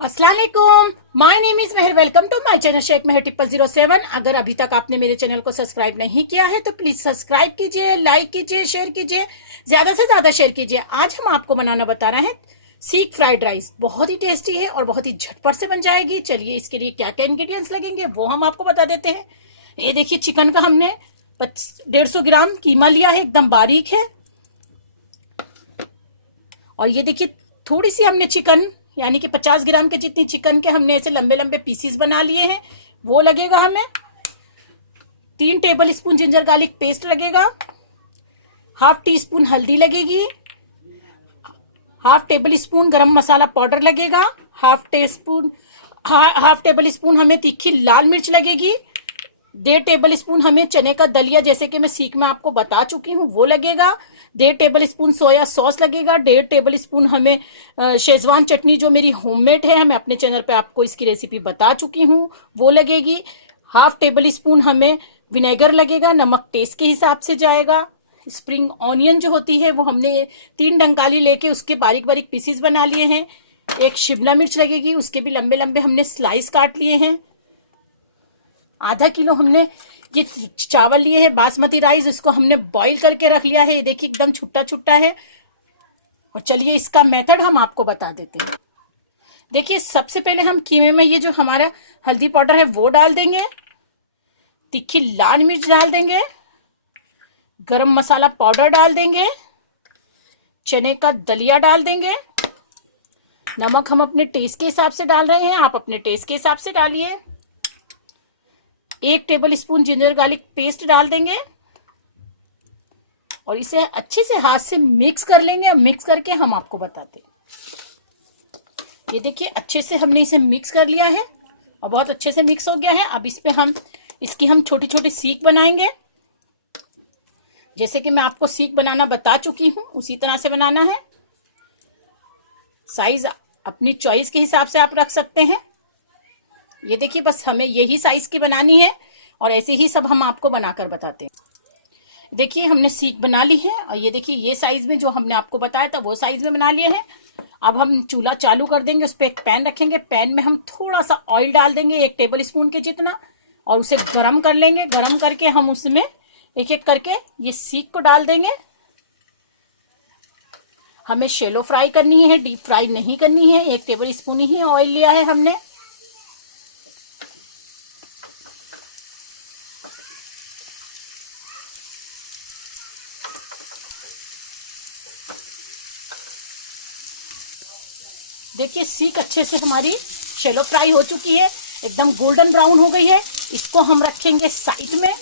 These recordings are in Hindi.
अस्सलाम वालेकुम, my name is Mehar. Welcome to my channel Sheikh Mehar 0007। अगर अभी तक आपने मेरे चैनल को सब्सक्राइब नहीं किया है तो प्लीज सब्सक्राइब कीजिए, लाइक कीजिए, शेयर कीजिए, ज्यादा से ज्यादा शेयर कीजिए। आज हम आपको बनाना बता रहे हैं सीख फ्राइड राइस। बहुत ही टेस्टी है और बहुत ही झटपट से बन जाएगी। चलिए इसके लिए क्या क्या इंग्रेडिएंट्स लगेंगे वो हम आपको बता देते हैं। ये देखिए, चिकन का हमने 150 ग्राम कीमा लिया है, एकदम बारीक है। और ये देखिए, थोड़ी सी हमने चिकन यानी कि 50 ग्राम के जितनी चिकन के हमने ऐसे लंबे लंबे पीसीस बना लिए हैं, वो लगेगा हमें। 3 table spoon ginger garlic paste लगेगा। हाफ टी स्पून हल्दी लगेगी। हाफ टेबल स्पून गरम मसाला पाउडर लगेगा। हाफ टेबल स्पून हमें तीखी लाल मिर्च लगेगी। 1.5 टेबल स्पून हमें चने का दलिया, जैसे कि मैं सीख में आपको बता चुकी हूँ, वो लगेगा। 1.5 टेबल स्पून सोया सॉस लगेगा। 1.5 टेबल स्पून हमें शेजवान चटनी, जो मेरी होममेड है, मैं अपने चैनल पे आपको इसकी रेसिपी बता चुकी हूँ, वो लगेगी। हाफ टेबल स्पून हमें विनेगर लगेगा। नमक टेस्ट के हिसाब से जाएगा। स्प्रिंग ऑनियन जो होती है वो हमने 3 डंकाली लेके उसके बारीक बारीक पीसीस बना लिए हैं। एक शिमला मिर्च लगेगी, उसके भी लंबे लंबे हमने स्लाइस काट लिए हैं। आधा किलो हमने ये चावल लिए हैं बासमती राइस, इसको हमने बॉईल करके रख लिया है। ये देखिए, एकदम छुट्टा छुट्टा है। और चलिए इसका मेथड हम आपको बता देते हैं। देखिए, सबसे पहले हम कीमे में ये जो हमारा हल्दी पाउडर है वो डाल देंगे। तीखी लाल मिर्च डाल देंगे। गरम मसाला पाउडर डाल देंगे। चने का दलिया डाल देंगे। नमक हम अपने टेस्ट के हिसाब से डाल रहे हैं, आप अपने टेस्ट के हिसाब से डालिए। 1 table spoon ginger garlic paste डाल देंगे और इसे अच्छे से हाथ से मिक्स कर लेंगे। मिक्स करके हम आपको बताते हैं। ये देखिए, अच्छे से हमने इसे मिक्स कर लिया है और बहुत अच्छे से मिक्स हो गया है। अब इस पे इसकी हम छोटी छोटी सीख बनाएंगे। जैसे कि मैं आपको सीख बनाना बता चुकी हूँ, उसी तरह से बनाना है। साइज अपनी चॉइस के हिसाब से आप रख सकते हैं। ये देखिए, बस हमें यही साइज की बनानी है और ऐसे ही सब हम आपको बनाकर बताते हैं। देखिए, हमने सीख बना ली है और ये देखिए, ये साइज में जो हमने आपको बताया था वो साइज में बना लिए हैं। अब हम चूल्हा चालू कर देंगे, उस पर एक पैन रखेंगे। पैन में हम थोड़ा सा ऑयल डाल देंगे, 1 टेबल स्पून के जितना, और उसे गर्म कर लेंगे। गर्म करके हम उसमें एक एक करके ये सीख को डाल देंगे। हमें शैलो फ्राई करनी है, डीप फ्राई नहीं करनी है। 1 टेबल स्पून ही ऑयल लिया है हमने। देखिए, सीख अच्छे से हमारी शैलो फ्राई हो चुकी है, एकदम गोल्डन ब्राउन हो गई है। इसको हम रखेंगे साइड में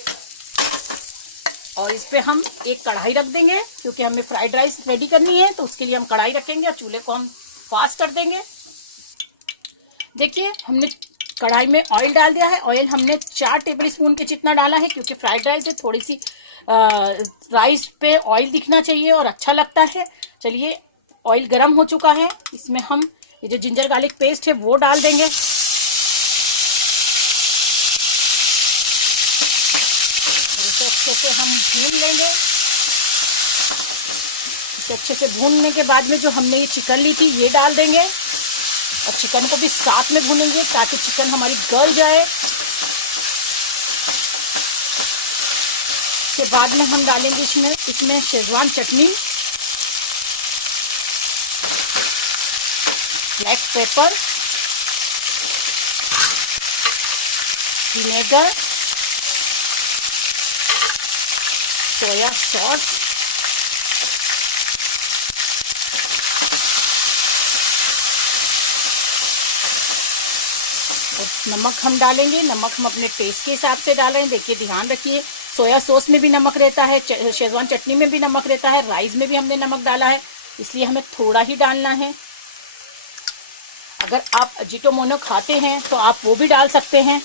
और इस पे हम एक कढ़ाई रख देंगे, क्योंकि हमें फ्राइड राइस रेडी करनी है तो उसके लिए हम कढ़ाई रखेंगे और चूल्हे को हम फास्ट कर देंगे। देखिए, हमने कढ़ाई में ऑयल डाल दिया है। ऑयल हमने 4 टेबल स्पून के जितना डाला है, क्योंकि फ्राइड राइस है, थोड़ी सी राइस पे ऑयल दिखना चाहिए और अच्छा लगता है। चलिए, ऑयल गर्म हो चुका है, इसमें हम ये जो जिंजर गार्लिक पेस्ट है वो डाल देंगे। इसे अच्छे से हम भून लेंगे। इसे अच्छे से भूनने के बाद में जो हमने ये चिकन ली थी ये डाल देंगे और चिकन को भी साथ में भूनेंगे ताकि चिकन हमारी गल जाए। इसके बाद में हम डालेंगे इसमें Schezwan chutney, black pepper, vinegar, soya sauce, और नमक हम डालेंगे। नमक हम अपने टेस्ट के हिसाब से डाल रहे हैं। देखिए, ध्यान रखिए, सोया सॉस में भी नमक रहता है, शेजवान चटनी में भी नमक रहता है, राइस में भी हमने नमक डाला है, इसलिए हमें थोड़ा ही डालना है। अगर आप अजीनोमोटो खाते हैं तो आप वो भी डाल सकते हैं।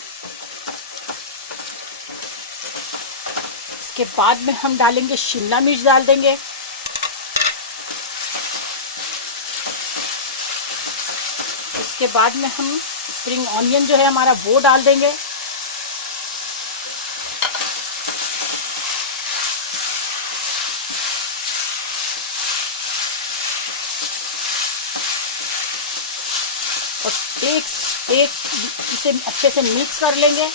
इसके बाद में हम डालेंगे शिमला मिर्च डाल देंगे। इसके बाद में हम स्प्रिंग ऑनियन जो है हमारा वो डाल देंगे। और एक एक इसे अच्छे से मिक्स कर लेंगे।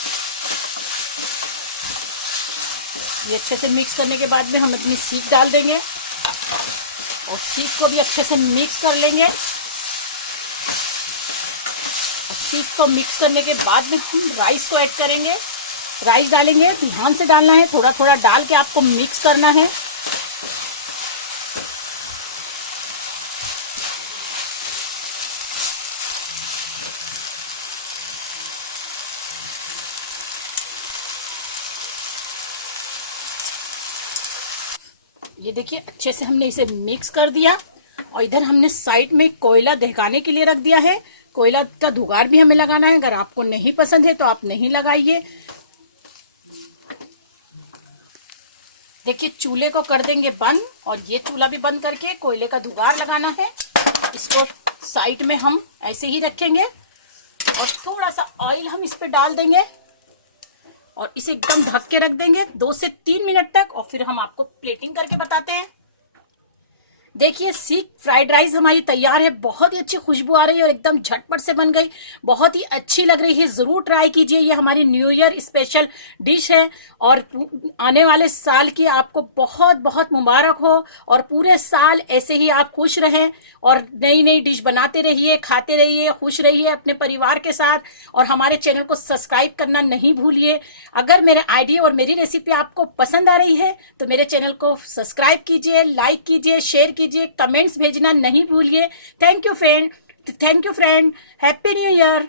ये अच्छे से मिक्स करने के बाद में हम अपनी सीख डाल देंगे और सीख को भी अच्छे से मिक्स कर लेंगे। और सीख को मिक्स करने के बाद में हम राइस को ऐड करेंगे। राइस डालेंगे, ध्यान से डालना है, थोड़ा थोड़ा डाल के आपको मिक्स करना है। ये देखिए अच्छे से हमने इसे मिक्स कर दिया और इधर हमने साइड में कोयला दहकाने के लिए रख दिया है। कोयला का धुगार भी हमें लगाना है, अगर आपको नहीं पसंद है तो आप नहीं लगाइए। देखिए चूल्हे को कर देंगे बंद और ये चूल्हा भी बंद करके कोयले का धुगार लगाना है। इसको साइड में हम ऐसे ही रखेंगे और थोड़ा सा ऑयल हम इस पे डाल देंगे और इसे एकदम ढक के रख देंगे 2 से 3 मिनट तक और फिर हम आपको प्लेटिंग करके बताते हैं। देखिए सीख फ्राइड राइस हमारी तैयार है। बहुत ही अच्छी खुशबू आ रही है और एकदम झटपट से बन गई, बहुत ही अच्छी लग रही है। जरूर ट्राई कीजिए, ये हमारी न्यू ईयर स्पेशल डिश है और आने वाले साल की आपको बहुत बहुत मुबारक हो और पूरे साल ऐसे ही आप खुश रहें और नई नई डिश बनाते रहिए, खाते रहिए, खुश रहिए अपने परिवार के साथ। और हमारे चैनल को सब्सक्राइब करना नहीं भूलिए। अगर मेरे आइडिया और मेरी रेसिपी आपको पसंद आ रही है तो मेरे चैनल को सब्सक्राइब कीजिए, लाइक कीजिए, शेयर कीजिए, कमेंट्स भेजना नहीं भूलिए। Thank you friend, happy new year.